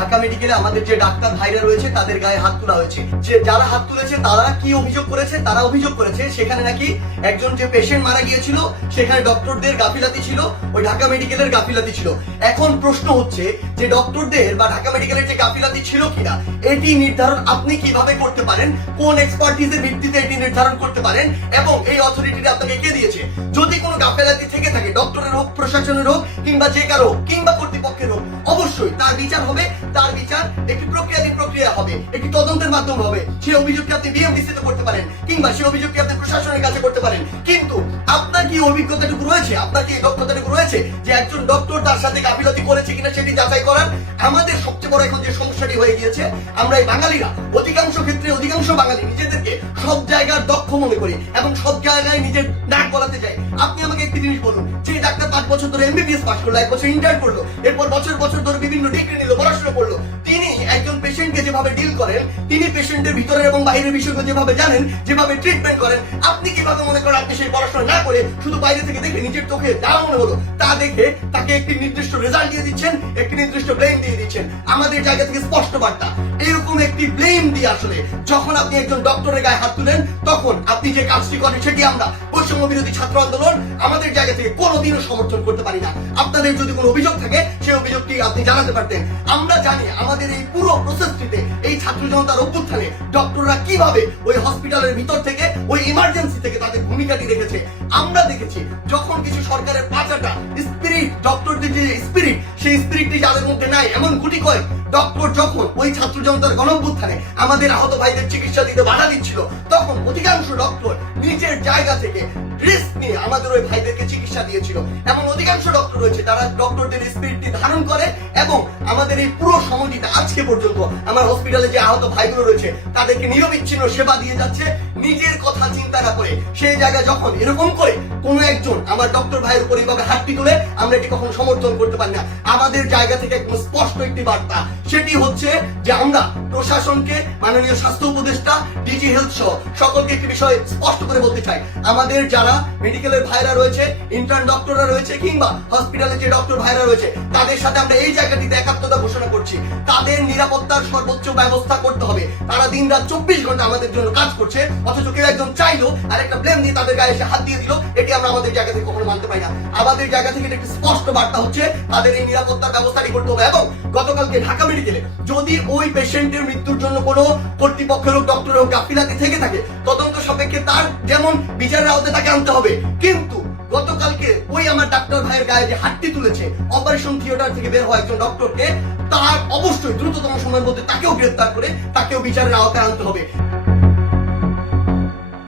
ঢাকা মেডিকেলে আমাদের যে ডাক্তার ভাইরা রয়েছে তাদের গায়ে হাত তোলা হয়েছে যে যারা হাত তুলেছে তারা কি অভিযোগ করেছে তারা অভিযোগ করেছে সেখানে নাকি একজন যে পেশেন্ট মারা গিয়েছিল সেখানে ডক্টরদের গাফিলাতি ছিল ওই ঢাকা মেডিকেলের গাফিলাতি ছিল এখন প্রশ্ন হচ্ছে যে ডক্টরদের বা ঢাকা মেডিকেলের যে গাফিলাতি ছিল কিনা এটি নির্ধারণ আপনি কিভাবে করতে পারেন কোন এক্সপার্টিজের ভিত্তিতে এটি নির্ধারণ করতে পারেন এবং এই অথরিটি আপনাকে কে দিয়েছে যদি কোনো গাফিলাতি থেকে থাকে ডক্টরের হোক প্রশাসনের হোক কিংবা যে কারো কিংবা কর্তৃপক্ষের হোক অবশ্যই তার বিচার হবে তার বিচার একটি প্রক্রিয়াধীন প্রক্রিয়া হবে একটি তদন্তের মাধ্যমে হবে সেই অভিযোগকে আপনি বিএমডিসি তে করতে পারেন কিংবা সেই অভিযোগকে আপনি প্রশাসনের কাছে করতে পারেন কিন্তু আপনার কি অভিজ্ঞতাটুকু রয়েছে আপনার কি দক্ষতাটুকু রয়েছে যে একজন ডক্টর তার সাথে গাফিলতি করেছে কিনা সেটি যাচাই করার আমাদের সবচেয়ে বড় এখন যে সমস্যাটি হয়ে গিয়েছে আমরা এই বাঙালিরা অধিকাংশ ক্ষেত্রে অধিকাংশ বাঙালি নিজেদেরকে সব জায়গার দক্ষ মনে করি এবং সব জায়গায় নিজের নাক বলাতে যাই আপনি আমাকে একটি জিনিস বলুন যে ডাক্তার পাঁচ বছর ধরে এমবিবিএস পাশ করলো এক বছর ইন্টার করলো এরপর বছর বছর ধরে বিভিন্ন ডিগ্রি যেভাবে ডিল করেন তিনি পেশেন্টের ভিতরে এবং বাইরের বিষয়গুলো যেভাবে জানেন যেভাবে ট্রিটমেন্ট করেন আপনি কিভাবে মনে করেন আপনি সেই পড়াশোনা না করে শুধু বাইরে থেকে দেখে নিজের চোখে যা মনে হলো তা দেখে তাকে একটি নির্দিষ্ট রেজাল্ট দিয়ে দিচ্ছেন একটি নির্দিষ্ট ব্লেম দিয়ে দিচ্ছেন আমাদের জায়গা থেকে স্পষ্ট বার্তা এরকম একটি ব্লেম দিয়ে আসলে যখন আপনি একজন ডক্টরের গায়ে হাত তুলেন তখন আপনি যে কাজটি করেন সেটি আমরা বৈষম্য বিরোধী ছাত্র আন্দোলন আমাদের জায়গা থেকে কোনোদিনও সমর্থন করতে পারি না আপনাদের যদি কোনো অভিযোগ থাকে সেই অভিযোগটি আপনি জানাতে পারতেন আমরা জানি আমাদের এই পুরো প্রসেসটিতে এই ছাত্র জনতার অভ্যুত্থানে ডক্টররা কিভাবে ওই হসপিটালের ভিতর থেকে ওই ইমার্জেন্সি থেকে তাদের ভূমিকাটি রেখেছে আমরা দেখেছি যখন কিছু সরকারের পাচার যায় এমন গুটি কয় ডক্টর যখন ওই ছাত্র জনতার গণভ্যুত্থানে আমাদের আহত ভাইদের চিকিৎসা দিতে বাধা দিচ্ছিল তখন অধিকাংশ ডক্টর নিজের জায়গা থেকে রিস্ক নিয়ে আমাদের ওই ভাইদেরকে চিকিৎসা দিয়েছিল এমন অধিকাংশ ডক্টর রয়েছে তারা ডক্টরদের স্পিরিটটি ধারণ করে এবং আমাদের এই পুরো সময়টিতে আজকে পর্যন্ত আমার হসপিটালে যে আহত ভাইগুলো রয়েছে তাদেরকে নিরবিচ্ছিন্ন সেবা দিয়ে যাচ্ছে নিজের কথা চিন্তা না করে সেই জায়গা যখন এরকম করে কোন একজন আমার ডক্টর ভাইয়ের উপর এইভাবে হাতটি তুলে আমরা এটি কখনো সমর্থন করতে পারি না আমাদের জায়গা থেকে একদম স্পষ্ট একটি বার্তা সেটি হচ্ছে যে আমরা প্রশাসনকে মাননীয় স্বাস্থ্য উপদেষ্টা ডিজি হেলথ সহ সকলকে একটি বিষয় স্পষ্ট করে বলতে চাই আমাদের যারা মেডিকেলের ভাইরা রয়েছে ইন্টার্ন ডক্টররা রয়েছে কিংবা হসপিটালে যে ডক্টর ভাইরা রয়েছে তাদের সাথে আমরা এই জায়গাটিতে একাত্মতা ঘোষণা করছি তাদের নিরাপত্তার সর্বোচ্চ ব্যবস্থা করতে হবে তারা দিন রাত চব্বিশ ঘন্টা আমাদের জন্য কাজ করছে অথচ কেউ একজন চাইলো আর একটা প্লেন দিয়ে তাদের গায়ে এসে হাত দিয়ে দিল এটি থেকে আমরা আমাদের জায়গা থেকে কখনো মানতে পারি না আমাদের জায়গা থেকে এটা একটি স্পষ্ট বার্তা হচ্ছে তাদের এই নিরাপত্তার ব্যবস্থাটি করতে হবে এবং গতকালকে ঢাকা মেডিকেলে যদি ওই পেশেন্টের মৃত্যুর জন্য কোনো কর্তৃপক্ষের হোক ডক্টর হোক গাফিলাতে থেকে থাকে তদন্ত সাপেক্ষে তার যেমন বিচারের আওতায় তাকে আনতে হবে কিন্তু গতকালকে ওই আমার ডাক্তার ভাইয়ের গায়ে যে হাতটি তুলেছে অপারেশন থিয়েটার থেকে বের হওয়া একজন ডক্টরকে তার অবশ্যই দ্রুততম সময়ের মধ্যে তাকেও গ্রেফতার করে তাকেও বিচারের আওতায় আনতে হবে